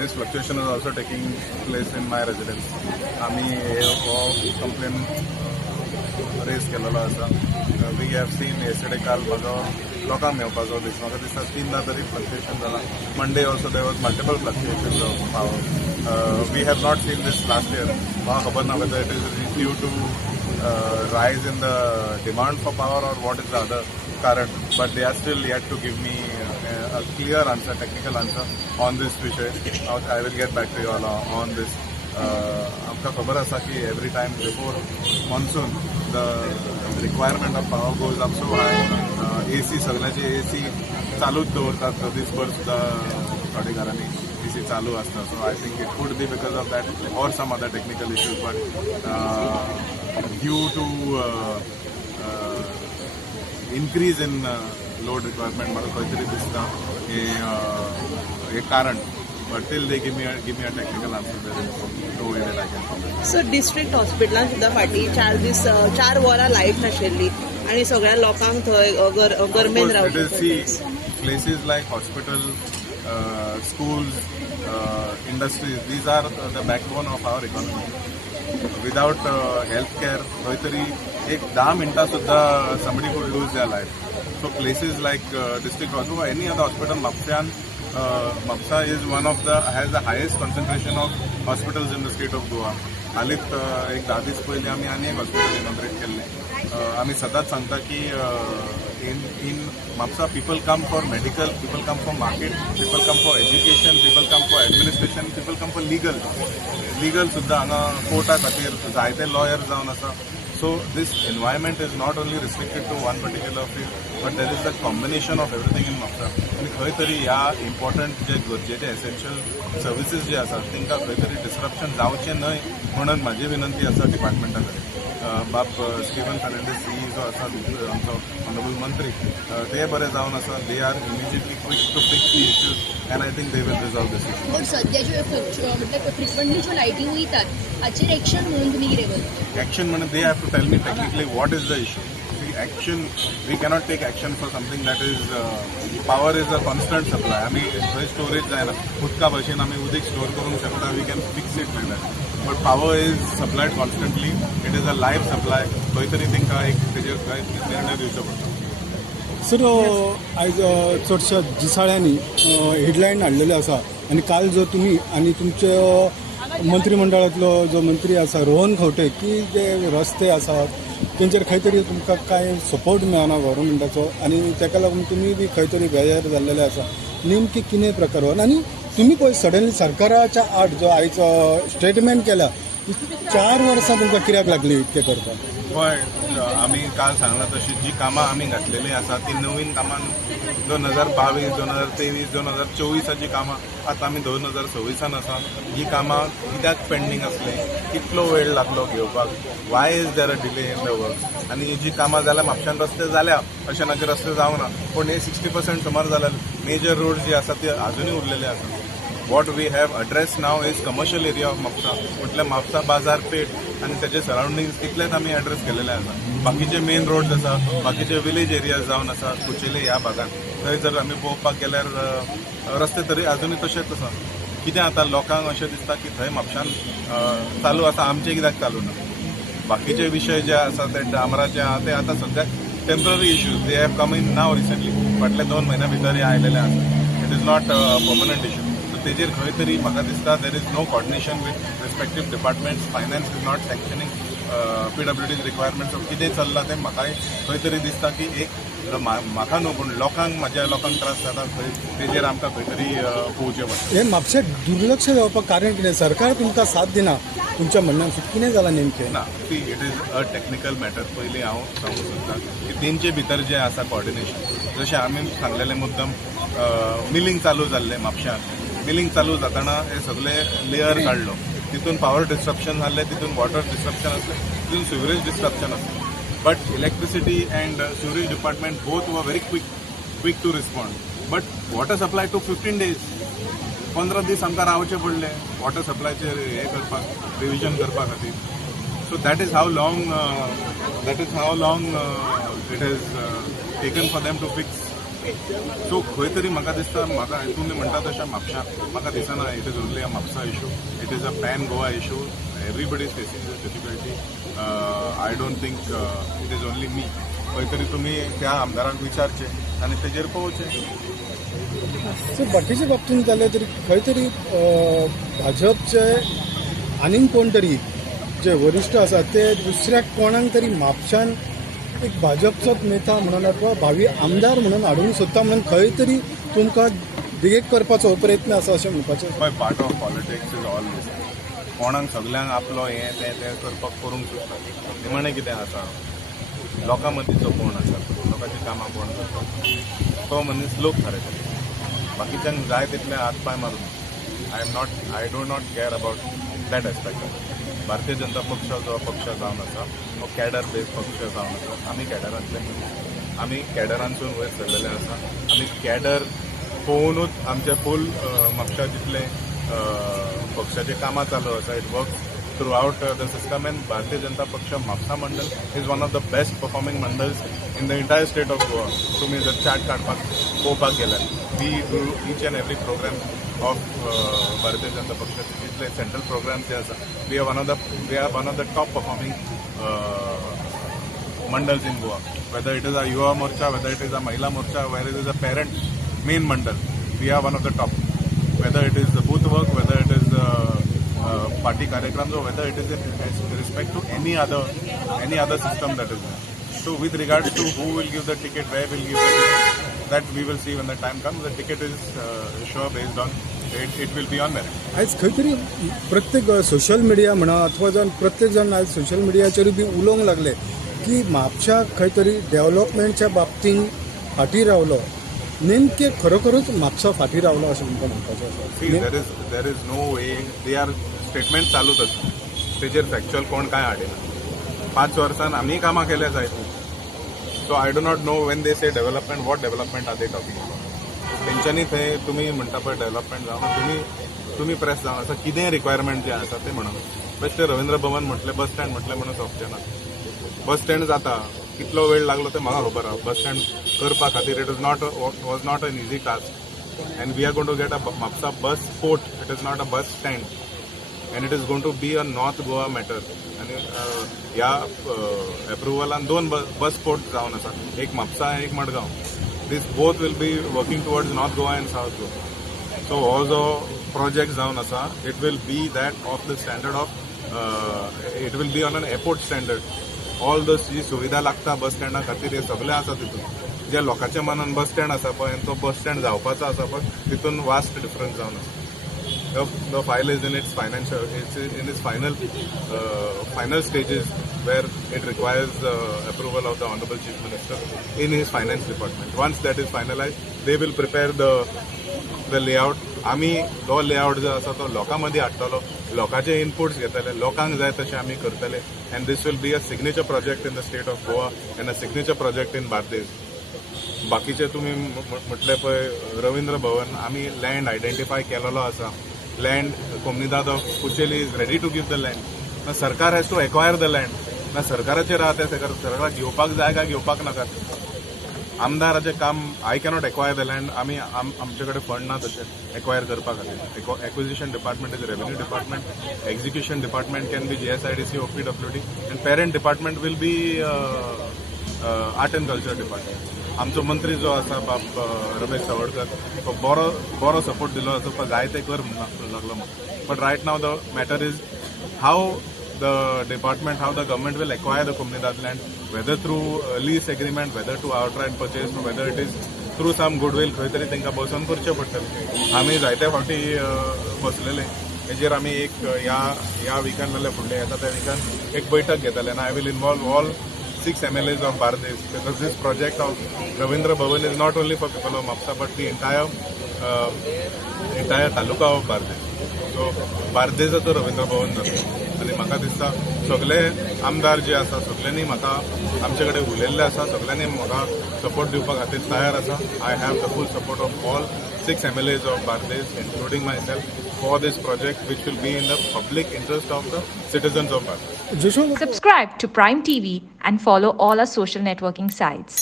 this fluctuation is also taking place in my residence. आम्ही हे complain raise केलेलो आसा. वी हॅव सीन येस्टरडे काल म्हाजो लोकांक मेवपाचो दीस म्हाका दिसता 3दा तरी फ्लक्च्युएशन जाला. Monday also there was multiple fluctuation of power. We have not seen this last year. म्हाका खबर ना whether it is due to rise in the demand for power or what is the other current, but they are still yet to give me a clear answer, technical answer on this विषय. I will get back to you all on this. आमकां खबर आसा की every time before monsoon the requirement of power goes up so high. AC सगळ्याचे AC चालूच दवरतात दीसभर सुद्धा थोड्या घरांनी AC चालू असता. So I think it could be because of that or some other technical issues, but due to increase in load requirement म्हाका खंय तरी दिसता हे कारण. But till they give me a technical answer, there is no way that I can comment. So district hospitalan सुद्धा फाटी 4 वरां light नाशिल्ली आणि सगळ्या लोकांक थंय गरमेन रावचे. Places like hospital, schools, industries, these are the backbone of our economy. Without healthcare, खंय तरी एक 10 मिनटां सुद्धा somebody could lose their life. So places like district hospital or any other hospital, Mapsa is one of has the highest concentration of hospitals in the state of Goa. हालींच एक 10 दीस पयलीं आमी आनी एक हॉस्पिटल इनॉग्रेट केल्लें. आमी सदांच सांगता की in Mapsa people come for medical, people come for market, people come for education, people come for administration, people come for legal सुद्धा हांगा कोर्टा खातीर जायते लॉयर जावन आसा. So this environment is not only restricted to one particular field, but there is a combination of everything in Mapsa. आणि खंय तरी ह्या इम्पॉर्टंट जे गरजेचे एसेन्शियल सर्विसीस जे आसात तांकां खंय तरी डिस्ट्रप्शन जावचें न्हय म्हणून म्हाजी विनंती आसा डिपार्टमेंटा कडेन. बाप स्टीवन फर्नांडीस CE जो आसा आमचो ऑनरेबल मंत्री ते बरे जावन आसा. They are immediately quick to fix the issues and I think they will resolve this issue. पण सध्या ज्यो मतलब फ्रिक्वेंटली ज्यो लायटी वयतात हाचेर एक्शन म्हणून तुमी कितें करता? Action म्हणून they have to tell me technically what is the issue. See, action, we cannot take action for something that is, power is a constant supply. आमी थंय स्टोरेज जायना. उदका भशेन आमी उदीक स्टोर करूंक शकता. We can fix it like that. But power is supplied constantly. It is a live supply. खंय तरी तांकां एक तेजेर कांय निर्णय दिवचो पडटा. सर आयज चडशा दिसाळ्यांनी हेडलायन हाडलेले आसा आनी काल जो तुमी आनी तुमचे मंत्रिमंडळातलो जो मंत्री आसा रोहन खंवटे की जे रस्ते आसात तेंचेर खंय तरी तुमकां कांय सपोर्ट मेळना गव्हर्मेंटाचो आनी ताका लागून तुमी बी खंय तरी बेजार जाल्लेले आसा. नेमके कितें प्रकार हो आनी तुमी पळय सडनली सरकाराच्या आड जो आयज स्टेटमेंट केला 4 वर्सां तुमकां कित्याक लागली इतकें करपाक? हय, आमी काल सांगलां तशी जी कामां आमी घातलेली आसा ती नवीन कामां 2022, 2023, 2024 कामां आतां आमी 2026 आसा. ही कामां कित्याक पेंडींग आसली, कितलो वेळ लागलो घेवपाक, Y is there a delay in the work. आनी जी कामां जाल्या म्हापशान रस्ते जाल्या अशें ना की रस्ते जावना, पूण हे 60% सुमार जाल्या. मेजर रोड जी आसा ती अजुनूय उरलेले आसा. What we have address now is commercial area of Mapusa, म्हटल्यार म्हापसा बाजारपेठ आनी तेजे सरावंडिंग्स तितलेच आमी एड्रेस केलेले आसा. बाकीचे मेन रोड्स आसा, बाकीचे विलेज एरियाज जावन आसा कुचेले ह्या भागात. थंय जर आमी पळोवपाक गेल्यार रस्ते तरी अजुनूय तशेंच आसा. कितें आतां लोकांक अशें दिसता की थंय म्हापशान चालू आसा, आमचे कित्याक चालू ना. बाकीचे विशय जे आसा ते डामराचे आहा ते आतां सद्याक temporary issues they have come in now recently. फाटल्या 2 म्हयन्या भितर हे आयलेले आसा. It is not a permanent issue. तेजेर खंय तरी म्हाका दिसता there is no coordination with respective departments. Finance is not sanctioning PWD's requirements of कितें चल्लां तें म्हाकाय खंय तरी दिसता की एक म्हाका न्हू पूण लोकांक लोकांक त्रास जाता थंय तेजेर आमकां खंय तरी पोवचें पडटा. हे म्हापशा दुर्लक्ष जावपाक कारण कितें? सरकार तुमकां साथ दिना तुमच्या म्हणण्यान कितें जालां नेमकें? ना, see it is a technical matter. पयलीं हांव सांगूंक सोदतां की तेंचे भितर जें आसा कॉर्डिनेशन, जशें आमी सांगलेलें मुद्दम मिलींग चालू जाल्लें म्हापशान. मिलींग चालू जाताना हे सगळे लेयर काडलो. तितून पॉवर डिस्ट्रप्शन जाल्लें, तितून वॉटर डिस्ट्रप्शन आसलें, तितून सिवरेज डिस्ट्रप्शन आसलें. But electricity and sewerage department both were very quick to respond. But water supply took 15 days, 15 दीस आमकां रावचें पडलें वॉटर सप्लायचेर हे करपाक, रिविजन करपा खातीर. So that is how long it is taken for them to fix so खंय तरी म्हाका दिसता म्हाका तुमी म्हणटा तशें म्हापशा म्हाका दिसना it is only a Mapusa issue it is a pan Goa issue everybody is facing this difficulty I don't think it is only मी खंय तरी तुमी त्या आमदाराक विचारचे आनी तेजेर पळोवचें. सो बाकीच्या बाबतींत जाल्यार तरी खंय तरी भाजपचे आनीक कोण तरी जे वरिश्ठ आसा ते दुसऱ्या कोणाक तरी म्हापशान एक भाजपचोच नेता म्हणून अथवा भावी आमदार म्हणून हाडूंक सोदता म्हणून खंय तरी तुमकां देगेक करपाचो प्रयत्न आसा अशें म्हणपाचें. पळय part of politics is all this कोणाक सगल्यांक आपलो हें तें करपाक करूंक सोदता निमणें कितें आसा लोकां मदींचो कोण आसा लोकांची कामां कोण करता तो मनीस लोक थारायता बाकीच्यांक जाय तितले हात पांय मारून I don't not care about that aspect. भारतीय जनता पक्ष जो पक्ष जावन आसा तो कॅडर बेज पक्ष जावन आसा आमी कॅडरांतले आमी कॅडरांसून वयर सरलेले आसा आमी कॅडर पळोवनूच आमचे फूल म्हापशा जितले पक्षाचे कामां चालू आसा it works through out the system and Bharatiya Janata Paksha Mapusa Mandal is one of the best performing mandals in the entire state of Goa. तुमी जर चार्ट काडपाक पळोवपाक गेल्यार we do each and every programme of Bharatiya Janata पक्षाचे जितले सेंट्रल प्रोग्राम्स जे आसा we are one of the top performing mandals in Goa whether it is a Yuva Morcha whether it is अ महिला Morcha whether it is a parent main mandal we are one of the top whether it is booth work whether it is party कार्यक्रम or whether it is in respect to any other system that is there. So with regards to who will give the ticket, where will give the ticket, that we will see when the time comes. The ticket is sure based on it will be on merit. आयज खंय तरी प्रत्येक social media म्हणा अथवा जावन प्रत्येक जण आयज सोशल मिडियाचेर बी उलोवंक लागले की म्हापशा खंय तरी डेव्हलपमेंटच्या बाबतींत फाटीं रावलो नेमके खरोखरच म्हापसा फाटीं रावलो अशें तुमकां म्हणपाचें आसा. There is no way they are statement चालूच आसा तेजेर फॅक्च्युअल कोण काय हाडिना 5 वर्सान आमी कामां केल्या जायती. So I do not know when they say development what development are they talking about. तेंच्यांनी थंय तुमी म्हणटा पळय डेव्हलपमेंट जावन तुमी प्रेस जावन आसा कितें रिक्वायरमेंट जे आसा ते म्हणून बेश्टे रवींद्र भवन म्हटलें बस स्टँड म्हटलें म्हणून सोंपचें ना. बस स्टँड जाता कितलो वेळ लागलो ते म्हाका खबर आहा. बस स्टँड करपा खातीर it was not an easy task and we are going to get a Mapusa bus port. It is not a bus stand and it is going to be a north Goa matter. आनी ह्या एप्रुवलान 2 bus port जावन आसा एक म्हापसा एक Madgaon. These both will be working towards North Goa and South Goa. So हो जो project जावन आसा it will be that of the standard of it will be on an airport standard. All the जी सुविधा लागता बस स्टँडा खातीर हे सगळें आसा तितून. जे लोकांच्या मनान बस स्टँड आसा पळय तो बस स्टँड जावपाचो आसा पळय तितून वास्ट डिफरन्स जावन आसा. The file is in its final stages where it requires approval of the Honorable Chief Minister in his finance department. Once that is finalized, they will prepare the layout. आमी तो layout जो आसा तो लोकांमध्ये हाडटलो लोकांचे inputs घेतले लोकांक जाय तशें आमी करतले and this will be a signature project in the state of Goa and a signature project in Bardez. बाकीचे तुमी म्हटले पळय रवींद्र भवन आमी लँड आयडेंटिफाय केलेलो आसा. Land Comunidade of Cuchelim is ready to give the land. ना sarkar has to acquire the land. ना सरकाराचेर आहा ते सरकाराक घेवपाक जाय काय घेवपाक नाका. आमदाराचें काम I cannot acquire the land. आमी आमचे कडेन फंड ना तशें एक्वायर करपा खातीर. Acquisition department is revenue department. Execution department can be GSIDC OPWD and parent department will be art and culture department. आमचो मंत्री जो आसा बाब रमेश सावडकर तो बरो सपोर्ट दिलो आसा जाय ते कर म्हणून लागलो म्हाका. But right now the matter is how the department, how the government will acquire the Kumnidad land, whether through lease agreement, whether to outright purchase, or whether it is through some goodwill, खंय तरी तांकां बसून करचें पडटलें. आमी जायते फावटी बसलेले हेजेर आमी एक ह्या विकान नाल्यार फुडले येता त्या विकान एक बैठक घेतले. I will involve all 6 MLAs of Bardes because this project of Ravindra Bhavan is not only for people of Mapsa but the entire taluka of Bardes. So बार्देजाचो रवींद्र भवन जाता आनी म्हाका दिसता सगळे आमदार जे आसा सगळ्यांनी म्हाका आमचे कडेन उलयल्ले आसा सगळ्यांनी म्हाका सपोर्ट दिवपा खातीर तयार आसा. I have the fool support of all 6 MLAs of Bardes including myself for this project which will be in the public interest of the citizens of Bardes. Subscribe to Prime TV and follow all our social networking sites.